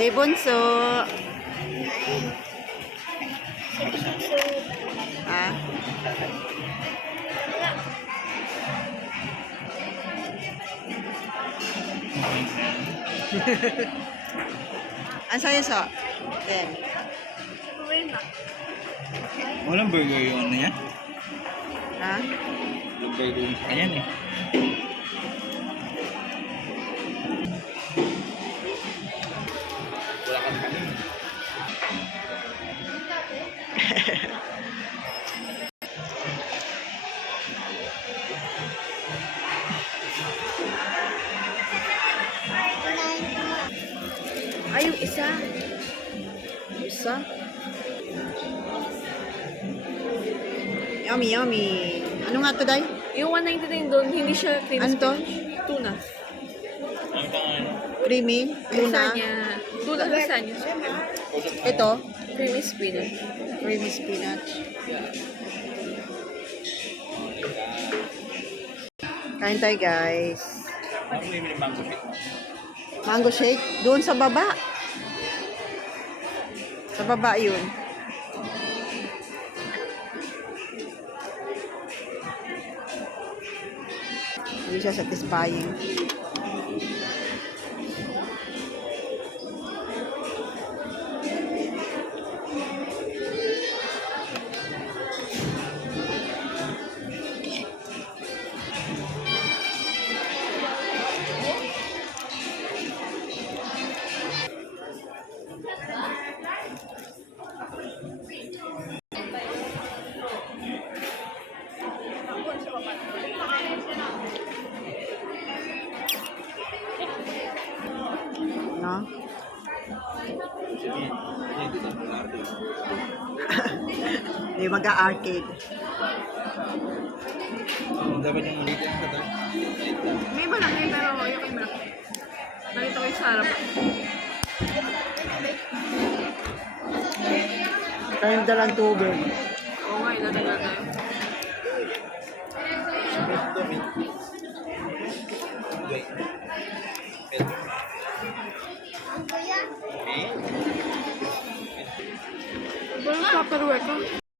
Si Bunso. Ha? Ano sa'yo, so? Then. Walang burger yung ano yan. Ha? Walang burger yung sa yan eh. Wala kang kanin. Ay, yung isa. Isa. Yummy, yummy. Ano nga to, Day? Yung 199 doon, hindi siya creamy Ano to? spinach. Tuna. Ang pangalan. Creamy? Tuna? Lasagna. Tuna lasagna. Ito? Creamy spinach. Creamy spinach. Kain tayo, guys. Ako may mango shake. Mango shake? Doon sa baba. Sa baba yun. Hindi siya satisfying. No? Sige. Kasi dito ang arte. Hindi mag-arcade. Dapat yung maliit yan sa doon. May malaki pero yung may malaki. Nakita ko yung sa harap. Kain dalang tubig. Oo nga, ilatagal tayo. Ito, may... Wait. Ito. Okay. Walang tupperware ka.